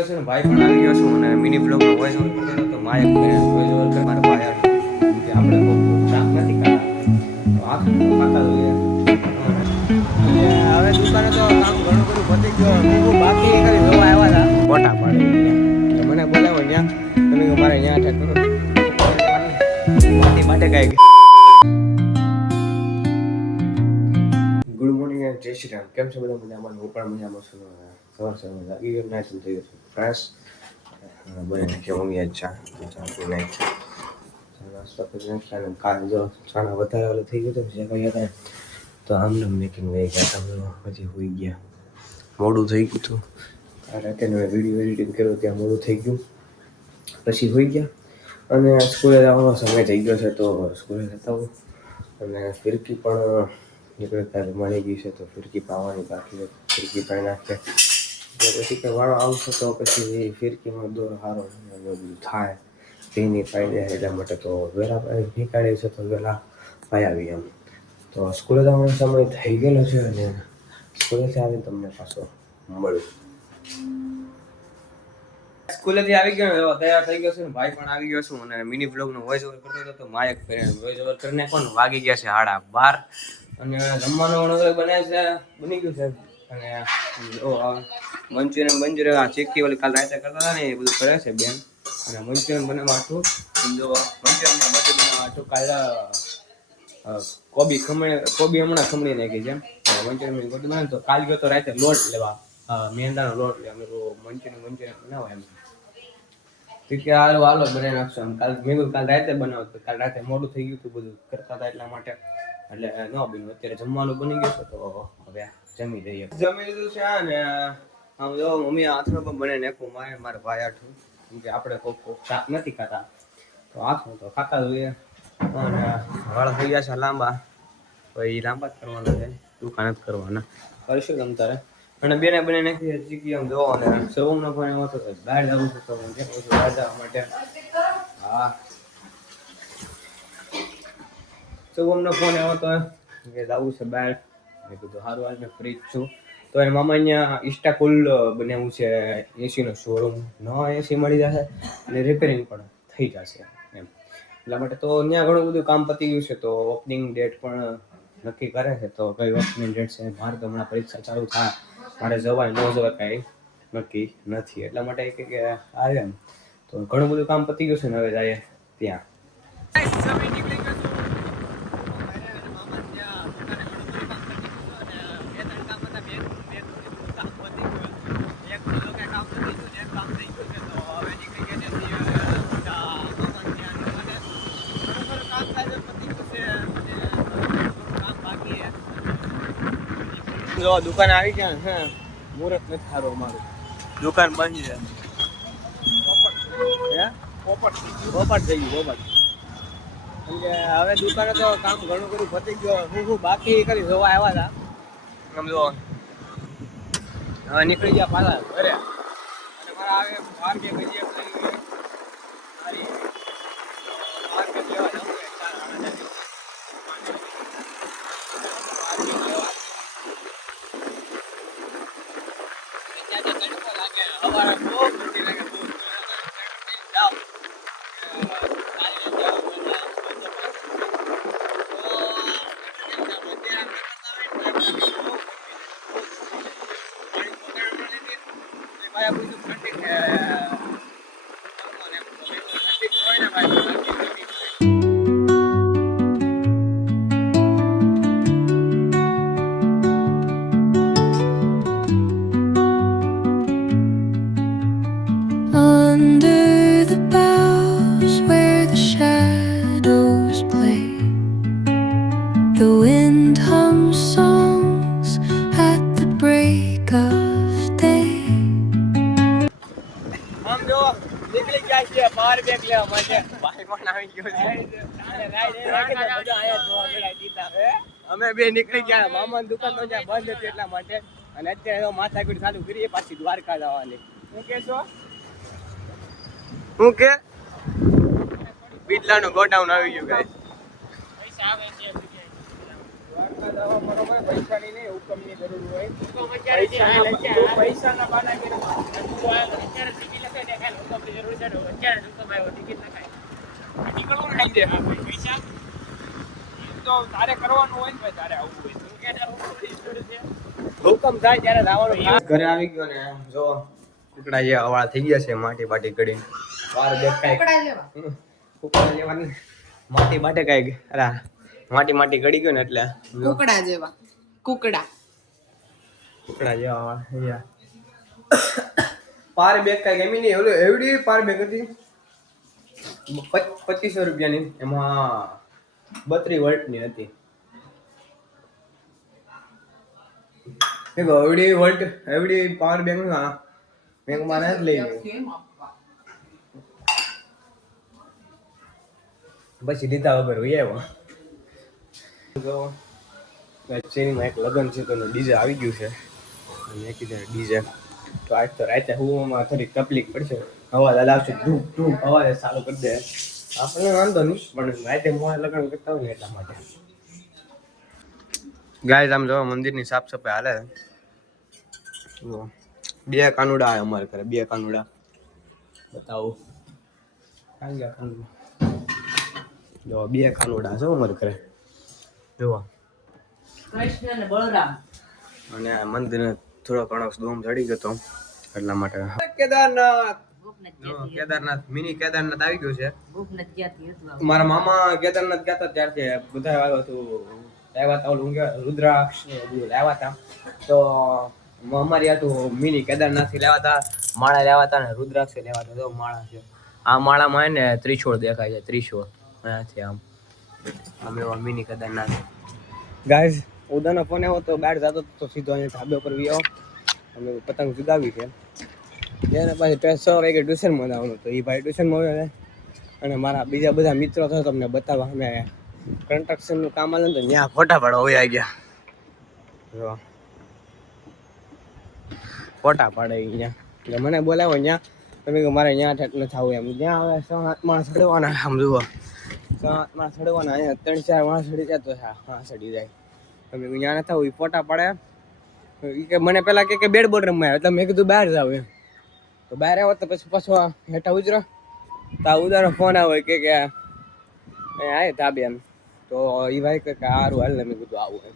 ભાઈ પણ આવી ગયો છું અને મિની બ્લોગ નો વોઇસ ઓવર કરતો હતો. મારે વોઇસ ઓવર કર મારા ભાઈ કે આપણે કોઈ શાક નથી ખાતા તો આ ખાતા જોઈએ. હવે દુકાને તો કામ ઘણું બધું પતી ગયું. હું બાકી કરી જોવા આવ્યા હતા ફોટા પાડી મને બોલાવો ત્યાં તમે મારે ત્યાં અટેક કરો માટે કાંઈ. ગુડ મોર્નિંગ એન્ડ જય શ્રી રામ. કેમ છો બધા મજામાં? હું પણ મજામાં છું. સવાર લાગી ગયો નાઇટ થઈ ગયો ફ્રેશ બને નાખ્યો મમ્મીએ ચા પી નાખી નાસ્તો કરી નાખ્યા. કાલ જો ચાના વધારે ઓલું થઈ ગયું હતું જે કહ્યા હતા તો આમને મેકિંગ વહી ગયા હતા. પછી હોઈ ગયા મોડું થઈ ગયું હતું. રાતે વિડીયો એડિટિંગ કર્યો ત્યાં મોડું થઈ ગયું પછી હોઈ ગયા અને સ્કૂલે જવાનો સમય થઈ ગયો છે તો સ્કૂલે જતા હોય અને ફિરકી પણ નીકળે ત્યારે મળી ગઈ છે તો ફિરકી પાવાની બાકી ફિરકી પાઈ નાખે પછી કે વાળો આવશે તો પછી ફિરકીમાં દોર સારો બધું થાય ભીની પાઈ દે એટલા માટે તો વહેલા નીકાળે છે તો વહેલા પાઈ આવી એમ. તો સ્કૂલે જવાનો સમય થઈ ગયેલો છે અને સ્કૂલેથી આવીને તમને પાછો મળ્યું. સ્કૂલેથી આવી ગયો તૈયાર થઈ ગયો છે ને ભાઈ પણ આવી ગયો છું અને મિની બ્લોગ નો વોઇસ ઓવર કરતો હતો તો માયક કરીને વોઇસ ઓવર કરીને કોણ વાગી ગયા છે 12:30 અને જમવાનો ઓર્ડર બની ગયું છે અને મંચુરિયન ચીક્કી ઓલી કાલ રાતે કરતા હતા ને એ બધું કરે છે બેન અને મંચુરિયન બનાવવા આટલું જો મંચુરિયન બનાવવા આટલું કાલ કોબી હમણાં ખમણી નાખી છે મંચુરિયન કોબી બનાવે તો કાલ ગયો તો રાતે લોટ લેવા મેંદાનો લોટ લે અમે મંચુરિયન બનાવો એમ કે હાલો બનાવી નાખશો એમ. કાલ મેં કાલ રાતે બનાવતો કાલ રાતે મોડું થઈ ગયું હતું બધું કરતા હતા એટલા માટે એટલે ન બન્યું. અત્યારે જમવાનું બની ગયું છે તો હવે જમી લઈએ. જમી લીધું છે ને આમ જો મમ્મી આથરો પણ બને નાખું મારા ભાઈ આઠું કેમ કે આપણે કોઈ શાક નથી ખાતા તો આથરું તો ખાતા જોઈએ અને વાળ થઈ ગયા છે લાંબા તો એ લાંબા જ કરવાના છે દુકાન જ કરવાના કરશું તમ તારે અને બેને બને નાખી ચીકી આમ જોવો અને સવમનો પણ એવો હતો બહાર જવું છે તો હું કેમ બહાર જવા માટે હા સવમનો ફોન એવો હતો કે જવું છે બહાર મેં કીધું સારું હાલ મેં ફ્રી જ છું તો એને મામા અહીંયા ઇસ્ટાકુલ બનાવ્યું છે એસીનો શોરૂમ નવા એસી મળી જશે અને રિપેરિંગ પણ થઈ જશે એમ એટલા માટે તો ત્યાં ઘણું બધું કામ પતી ગયું છે તો ઓપનિંગ ડેટ પણ નક્કી કરે છે તો કઈ ઓપનિંગ ડેટ છે મારે તો હમણાં પરીક્ષા ચાલુ થાય મારે જવાય ન જવાય કાંઈ નક્કી નથી એટલા માટે કે આવે એમ તો ઘણું બધું કામ પતી ગયું છે ને હવે જાય ત્યાં. જો દુકાન આવી ગયા ને મુહૂર્ત નથી સારું અમારું દુકાન બંધ છે પોપટ થઈ ગયું સમજે. હવે દુકાને તો કામ ઘણું બધું પતી ગયું હું બાકી કરી જોવા આવ્યા હતા આમ જો હવે નીકળી ગયા પાછા ઘરે અને મારા આવે 12 કે કઈ નીકળી ગયા છે બહાર બેગ લેવા માટે ભાઈ પણ આવી ગયો છે અમે બે નીકળી ગયા મામાની દુકાન તો જ્યાં બંધ હતી એટલા માટે અને અત્યારે માથાકૂટ ચાલુ કરીએ પાછી દ્વારકા જવાની. શું કેશો? શું કે બિડલાનું ગોડાઉન આવી ગયું ગાઈસ પૈસા આવે છે પૈસાની નહીં, હુકમની જરૂર હોય. પૈસાના બાના તારે કરવાનું હોય ને ભાઈ, તારે આવવું હોય હુકમ થાય ત્યારે આવવાનું. ઘરે આવી ગયો ને જો કુકડા જેવા હવા થઈ ગયા છે, માટી બાટી કરીને વાર દેખાય કુકડા જેવા ને માટી બાટે કઈ અરે માટી ગળી ગયો ને એટલે કુકડા જેવા કુકડા જેવા પાર બેગ કઈ ગમી નહીં. ઓલું એવડી પાર બેગ હતી 2500 રૂપિયાની, એમાં 32 વોલ્ટની હતી. એવડી પાવર બેંક બેંકમાં જ લઈ પછી લીધા વગર હોય શેરીમાં એક લગ્ન છે તો ડીજે આવી ગયું છે. મેં કીધું ડીજે તો આજ તો રાતે હુવામાં થોડીક તકલીફ પડશે, અવાજ આવશે ધૂપ ધૂપ અવાજ ચાલુ કરી દે. આપણને વાંધો નહીં, પણ રાતે મોડા લગ્ન કરતા હોય ને એટલા માટે. ગાય આમ જો મંદિરની સાફ સફાઈ હાલે. બે કાનુડા અમારે ઘરે, બે કાનુડા બતાવું. જો બે કાનુડા છે અમારે ઘરે જોવા. કૃષ્ણ અને બળરામ. અને આ મંદિરને થોડો ઘણો ધૂમ ચડી ગયો તો એટલા માટે. કેદારનાથ મિની કેદારનાથ આવી ગયું છે. મારા મામા કેદારનાથ ગયા હતા ત્યારથી બધા આવ્યા હતા, ઓલું રુદ્રાક્ષ લાવ્યા હતા. તો અમારી હતું મિની કેદારનાથ થી લેવા હતા, માળા લેવા હતા ને રુદ્રાક્ષ લેવા હતા. તો માળા છે, આ માળામાં હે ને ત્રિશૂળ દેખાય છે, ત્રિશૂળ અહીંયાથી આમ એવા મિની કેદારનાથ. ગાઈઝ ઉદાનો ફોન આવ્યો તો બહાર જતો તો સીધો અહીંયા ધાબે ઉપર આવ્યો. અમે પતંગ ચગાવી છે. એને પાછી 6 વાગે ટ્યુશનમાં જવાનું તો એ ભાઈ ટ્યુશનમાં આવ્યો છે. અને મારા બીજા બધા મિત્રો થયો તમને બતાવવા. અમે કન્સ્ટ્રક્શનનું કામ આલે ને તો ત્યાં ફોટા પાડવા હોય ગયા. જો ફોટા પાડે અહીંયા એટલે મને બોલાવો ત્યાં. તમે કે મારે ત્યાં ઠેક ન થવું એમ. ત્યાં હવે 6-7 માણસ ચડવાના. આમ જુઓ 6-7 માણસ ચડવાના. અહીંયા 3-4 માણસ ચડી જાય તો હા ચડી જાય. તમે ત્યાં ન થવું એ ફોટા પાડે. એ કે મને પેલા કે બેટ બોલ રમવા એટલે મેં કીધું બહાર જાવ એમ. તો બહાર આવ્યો તો પછી પાછો હેઠા ઉતરો તો આ ઉદારો ફોન આવે કે આય ધાબે એમ. તો એ ભાઈ કે સારું હાલ ને. મેં કીધું આવું એમ.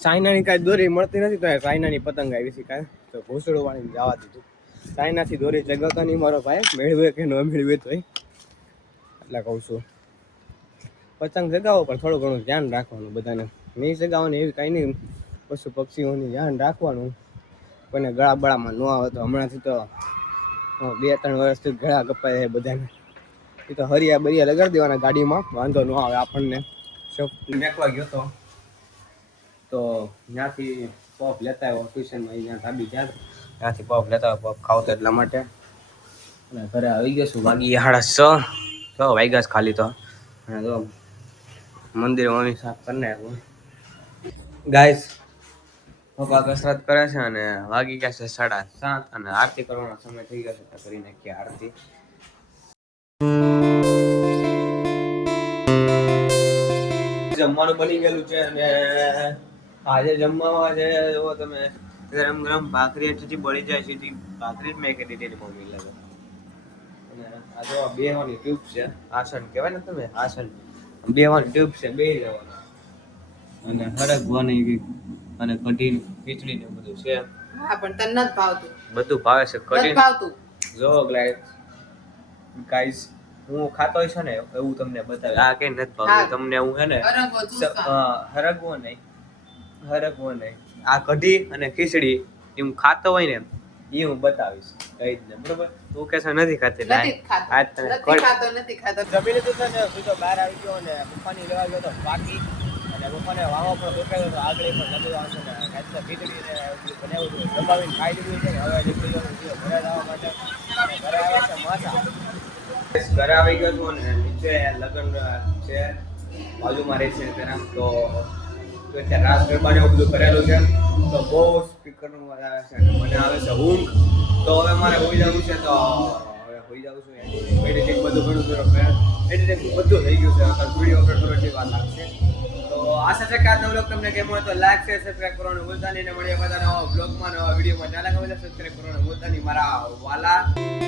ચાઇનાની કાંઈ દોરી મળતી નથી તો ચાઇનાની પતંગ આવી છે કાંઈ તો ઘોસડું વાળીને જવા દીધું. ચાઇનાથી દોરી ચગાવતો નહીં મારો ભાઈ, મેળવે કે ન મેળવે તોય. એટલે કહું છું પતંગ ચગાવો પણ થોડું ઘણું ધ્યાન રાખવાનું બધાને. નહીં ચગાવવાની એવી કાંઈ નહીં, પશુ પક્ષીઓની ધ્યાન રાખવાનું. કોઈને ગળા બળામાં ન આવે તો હમણાંથી તો 2-3 વર્ષથી ગળા કપાય છે બધાને. એ તો હરિયા બરિયા લગાડી દેવાના ગાડીમાં, વાંધો ન આવે આપણને. મેકવા ગયો તો ત્યાંથી પફ લેતા આવ્યો ટ્યુશનમાં. અહીંયા ધાબી ત્યાંથી પફ લેતા આવ્યો, પફ ખાવતો એટલા માટે. અને ઘરે આવી ગયો છું, વાગી 6:30 વાગ્યા છે ખાલી. તો અને તો મંદિર મમ્મી સાફ કરીને આવ્યો. ગાઈસ પપ્પા કસરત કરે છે અને વાગી ગયા છે 7:30 અને આરતી કરવાનો સમય થઈ ગયો છે. તો કરી નાખીએ આરતી. જમવાનું બની ગયેલું છે અને આજે જમવામાં છે જો તમે ગરમ ગરમ ભાખરી હજી બળી જાય સીધી ભાખરી જ મેં કરી દીધી મમ્મી લાગે. અને આ જો બેવાની ટ્યુબ છે, આસન કહેવાય ને તમે, આસન બેવાની ટ્યુબ છે, બે જવાનું. અને હરગવાની અને કઢી ખીચડી ને બધું છે. હા પણ તને નથી ભાવતું. બધું ભાવે છે. કઢી ભાવતું જો ગાઈસ હું ખાતો હોય છે ને એવું તમને બતાવે. આ કઈ નથી ભાવતું તમને. હું હે ને હરગવો નહીં આ કઢી અને ખીચડી એ હું ખાતો હોય ને એ હું બતાવીશ કઈ જ ને. બરોબર તું કે નથી ખાતી નથી ખાતો જમી લીધું છે ને સીધો બહાર આવી ગયો ને પપ્પાની લેવા ગયો તો બાકી. અને પપ્પાને વાવા પણ રોકાયો તો આગળ પણ લગાવવાનું છે ને ખીચડી ને બનાવ્યું દબાવીને ખાઈ લીધું છે ને હવે નીકળી ગયો ઘરે જવા માટે. ઘરે આવ્યા છે માથા. ઘરે આવી ગયો છું અને નીચે લગ્ન છે બાજુમાં રહે છે તેના. તો અત્યારે રાસ ગરબાને એવું બધું કરેલું છે તો બહુ સ્પીકરનું આવે છે. મને આવે છે ઊંઘ. તો હવે મારે હોઈ જવું છે. તો હવે હોઈ જવું છું. એડિટિંગ બધું ઘણું એડિટિંગ બધું થઈ ગયું છે. વિડીયો અપલોડ કરવા એટલી વાર લાગશે. તો આશા છે કે આજનો બ્લોગ તમને કેમ હોય તો લાઈક શેર સબસ્ક્રાઇબ કરવાનું ભૂલતા નહીં. અને મળીએ બધા નવા બ્લોગમાં નવા વિડીયોમાં. ચાલે કે બધા સબસ્ક્રાઇબ કરવાનું ભૂલતા નહીં મારા વાલા.